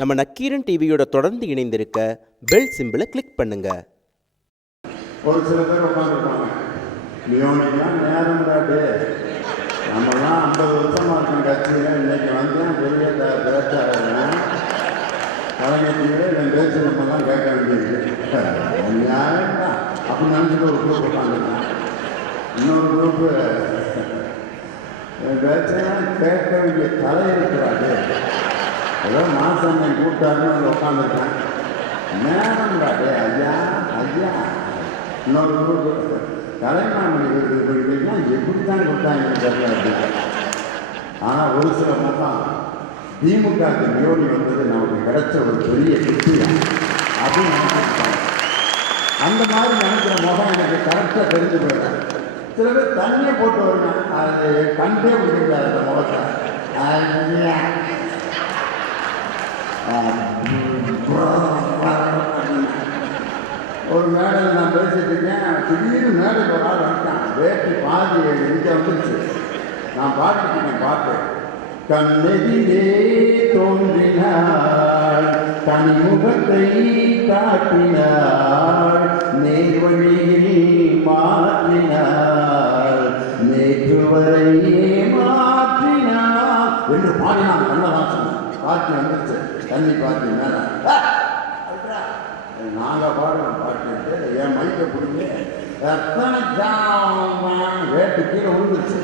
நம்ம நக்கீரன் டிவியோட தொடர்ந்து இணைந்திருக்க பெல் சிம்பிளை கிளிக் பண்ணுங்க. ஒரு சில பேர் உட்காந்துருப்பாங்க, லியோனிலாம் நேரம் காட்டு, நம்மலாம் 50 வருஷமா இருக்கும் கட்சியில், இன்னைக்கு வந்தேன் பெரிய பேச்சாளர் கலைஞர் டிவியில் என் பேச்சு நம்மலாம் கேட்க வேண்டியிருக்கு. நியாயம் தான் அப்படின்னு நினச்சிட்டு ஒரு குரூப் உட்காந்துருக்கேன். இன்னொரு குரூப்பு என் பேச்செல்லாம் கேட்க வேண்டிய தலை இருக்கிறாரு, ஏதோ மாதம் கூப்பிட்டாருன்னு வந்து உட்காந்துருக்கேன். நேரம் காட்டு ஐயா ஐயா. இன்னொரு குரூப்பு கலைமாமணி விருதுனா எப்படி தான் கொடுத்தாங்க தெரியல அப்படின்னு. ஆனால் ஒரு சில முகம் திமுகவுக்கு யோகி வந்தது நமக்கு கிடைச்ச ஒரு பெரிய வெற்றியா அப்படின்னு நினைச்சிருக்காங்க. அந்த மாதிரி நினைக்கிற முகம் எனக்கு கரெக்டாக தெரிஞ்சு போயிட்டேன். சில பேர் தண்ணியை போட்டு வருவேன், அது கண்டே முடியாது அந்த முகத்தை. ஒரு மேடையில் நான் பேசிட்டு இருக்கேன், திடீர்னு மேடைக்கு ஒரு ஆள் வந்துட்டான், வேட்டி பாதி இங்கே வந்துருச்சு. நான் பாட்டுக்கிட்டேன், பாட்டு கண்ணெதிரே தோன்றினாள், தனிமுகத்தை காட்டினாள், நேர்வழியில் மாற்றினாள், நேற்று வரை மாற்றினாள் என்று பாடினான் கண்ணதாசன். பாட்டு வந்துருச்சு, தண்ணி பாட்டு மேலே நாங்கள் பாடுறோம் பாட்டு. என் மைக்கை பிடிங்க, எத்தனை வேட்டு கீழே விழுந்துருச்சு.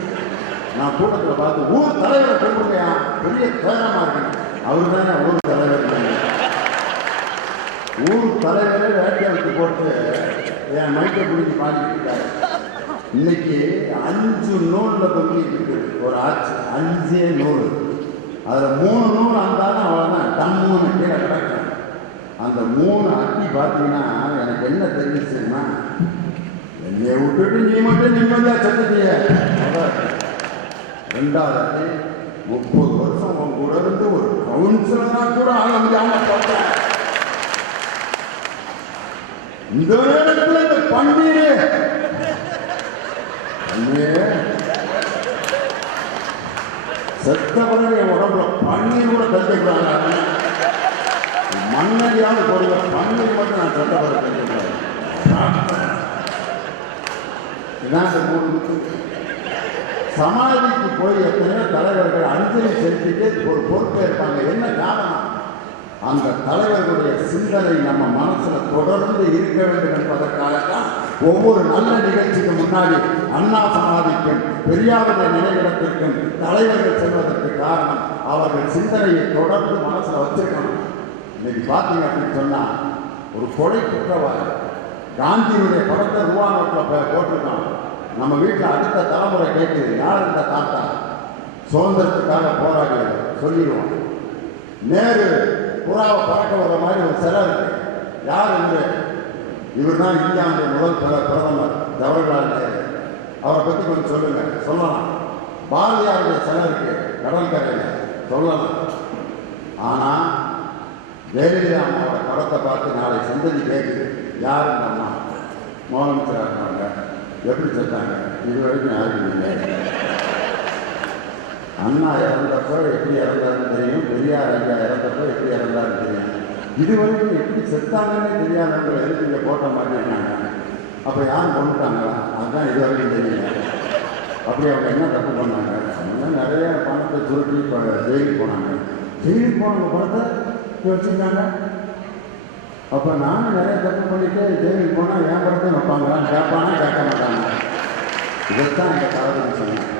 நான் கூட்டத்தில் பார்த்து ஊர் தலைவரை கூப்பிடுங்கயா, பெரிய தேரமாக இருக்கு. அவர் தானே ஊர் தலைவர். ஊர் தலைவரே வேட்டை வச்சு போட்டு என் மைக்கை பிடிச்சி பாடிட்டு இருக்காரு. இன்னைக்கு 5 நூலில் தொங்கிட்டு இருக்கு ஒரு ஆட்சி, 5 நூல். அதில் 3 நூல் இருந்தாலும் அவ்வளோதான் டம்முன்னு கீழே கிடக்கும். அந்த 3 அட்டி பார்த்தீங்கன்னா எனக்கு என்ன தெரிஞ்சிச்சுன்னா, என்னைய விட்டுட்டு நீ மட்டும் நிம்மதியாக செத்துட்டிய. ரெண்டாவது அட்டி 30 வருஷம் உன் கூட இருந்து ஒரு கவுன்சிலராக கூட ஆக முடியாமல் பார்த்தேன். இந்த நேரத்தில் இந்த பன்னீர் செத்த பிறகு என் உடம்புல பன்னீர் கூட தந்துக்கிறாங்க. மண்ணடியாவது போடுங்க, பன்னீர் மட்டும் நான் சட்டப்பட சமாதிக்கு போய் எத்தனையோ தலைவர்கள் அஞ்சலி செலுத்திட்டு ஒரு பொறுப்பேற்பாங்க. என்ன காரணம்? அந்த தலைவர்களுடைய சிந்தனை நம்ம மனசுல தொடர்ந்து இருக்க வேண்டும் என்பதற்காகத்தான் ஒவ்வொரு நல்ல நிகழ்ச்சிக்கு முன்னாடி அண்ணா சமாதிக்கும் பெரியாருடைய நினைவிடத்திற்கும் தலைவர்கள் செல்வதற்கு காரணம் அவர்கள் சிந்தனையை தொடர்ந்து மனசுல வச்சிருக்கணும். இன்னைக்கு பார்த்தீங்க அப்படின்னு சொன்னா, ஒரு கொலை குற்றவாளி காந்தியுடைய படத்தை ரூபா நோட்டில் போட்டிருக்கோம். நம்ம வீட்டில் அடுத்த தலைமுறை கேட்குது, யார் இந்த தாத்தா சுதந்திரத்துக்காக போராடியது சொல்லிடுவோம். நேரு புறாவை பறக்க வர மாதிரி ஒரு சிலை இருக்கு. யார் என்று? இவர் தான் இந்தியாவுடைய முதல் பிரதமர் ஜவஹர்லால் நேரு. அவரை பற்றி கொஞ்சம் சொல்லுங்க. சொல்லலாம். பாரதியாருடைய சிலை இருக்கு கடற்கரையில், சொல்லலாம். ஆனால் ஜெயலலிதா அம்மாவோட படத்தை பார்த்து நாளை சந்ததி கேட்குது, யார் இந்த அம்மா முதலமைச்சராக இருந்தாங்க, எப்படி செத்தாங்க, இது வரைக்கும் யாருக்கும் இல்லை. அண்ணா இறந்தப்போ எப்படி இறந்தாருன்னு தெரியும், பெரியார் ஐயா இறந்தப்போ எப்படி இறந்தாருன்னு தெரியும். இது வரைக்கும் எப்படி செத்தாங்கன்னு தெரியாதவங்களை எதுக்கு இங்கே போட்ட மாட்டேங்கிறாங்க. அப்போ யாரும் கொண்டுட்டாங்களா? அதுதான் இது வரைக்கும் தெரியல. அப்படி அவங்க என்ன தப்பு பண்ணாங்க? அவங்க நிறைய பணத்தை சுருட்டி இப்போ ஜெயிலுக்கு போனாங்க. ஜெயிலுக்கு போனவங்க பணத்தை வச்சுருக்காங்க. அப்போ நானும் நிறைய தப்பு பண்ணிட்டு ஜெயிலுக்கு போனால் என் படத்தை வைப்பாங்களான்னு கேட்பானா கேட்க மாட்டாங்க. இதைத்தான் இந்த காலத்தில் சொன்னேன்.